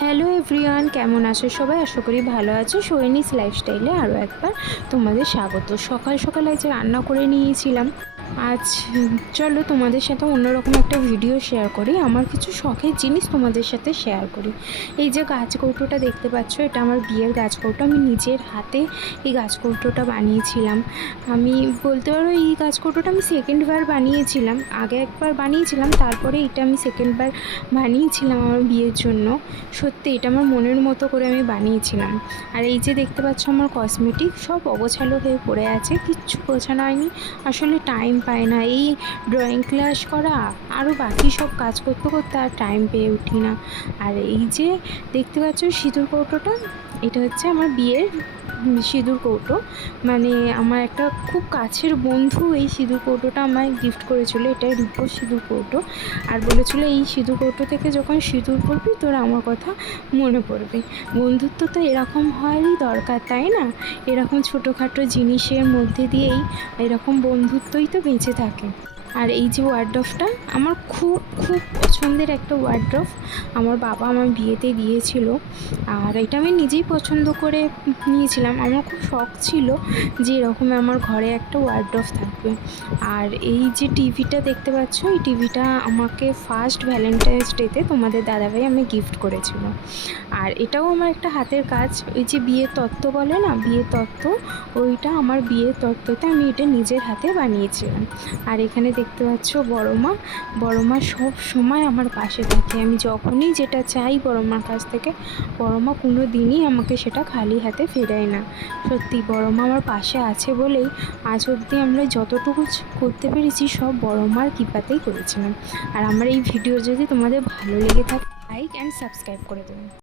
Hello everyone, কেমন আছো সবাই? আশা করি ভালো আছো। সোয়েনিস লাইফস্টাইলে আরও একবার তোমাদের স্বাগত। সকাল সকাল আজ রান্না করে নিয়েছিলাম। আজ চলো তোমাদের সাথে অন্যরকম একটা ভিডিও শেয়ার করি, আমার কিছু শখের জিনিস তোমাদের সাথে শেয়ার করি। এই যে গাছকৌটোটা দেখতে পাচ্ছ, এটা আমার বিয়ের গাছকৌটো। আমি নিজের হাতে এই গাছকৌটোটা বানিয়েছিলাম। আমি বলতে পারো এই গাছকৌটোটা আমি সেকেন্ডবার বানিয়েছিলাম। আগে একবার বানিয়েছিলাম, তারপরে এটা আমি সেকেন্ডবার বানিয়েছিলাম আমার বিয়ের জন্য। সত্যি এটা আমার মনের মতো করে আমি বানিয়েছিলাম। আর এই যে দেখতে পাচ্ছ আমার কসমেটিক সব অগোছালো হয়ে পড়ে আছে, কিচ্ছু গোছানো হয়নি। আসলে টাইম পায় না, এই ড্রয়িং ক্লাস করা আরও বাকি সব কাজ করতে করতে আর টাইম পেয়ে উঠি না। আর এই যে দেখতে পাচ্ছ সিঁদুর কৌটোটা, এটা হচ্ছে আমার বিয়ের সিঁদুর কৌটো। মানে আমার একটা খুব কাছের বন্ধু এই সিঁদুর কৌটোটা আমায় গিফট করেছিল। এটাই রূপোর সিঁদুর কৌটো। আর বলেছিল এই সিঁদুর কৌটো থেকে যখন সিঁদুর করবি তোর আমার কথা মনে পড়বে। বন্ধুত্ব তো এরকম হওয়ারই দরকার, তাই না? এরকম ছোটোখাটো জিনিসের মধ্যে দিয়েই এরকম বন্ধুত্বই তো বেঁচে থাকে। আর এই যে ওয়ার্ডরোবটা আমার খুব খুব পছন্দের একটা ওয়ার্ডরোব, আমার বাবা আমার বিয়েতে দিয়েছিল। আর এটা আমি নিজেই পছন্দ করে নিয়েছিলাম। আমার খুব শখ ছিল যে এরকম আমার ঘরে একটা ওয়ার্ডরোব থাকবে। আর এই যে টিভিটা দেখতে পাচ্ছ, এই টিভিটা আমাকে ফার্স্ট ভ্যালেন্টাইন্স ডেতে তোমাদের দাদাভাই আমি গিফট করেছিল। আর এটাও আমার একটা হাতের কাজ, ওই যে বিয়ের তত্ত্ব বলে না, বিয়ের তত্ত্ব, ওইটা আমার বিয়ের তত্ত্বতে আমি এটা নিজের হাতে বানিয়েছিলাম। আর এখানে দেখতে পাচ্ছ বড় মা সব সময় আমার পাশে থাকে। আমি যখনই যেটা চাই বড় মার কাছ থেকে, বড় মা কোনো দিনই আমাকে সেটা খালি হাতে ফেরায় না। সত্যি বড় মা আমার পাশে আছে বলেই আজ অবধি আমরা যতটুকু করতে পেরেছি সব বড় মার কৃপাতেই করেছিলাম। আর আমার এই ভিডিও যদি তোমাদের ভালো লেগে থাকে, লাইক অ্যান্ড সাবস্ক্রাইব করে দেবেন।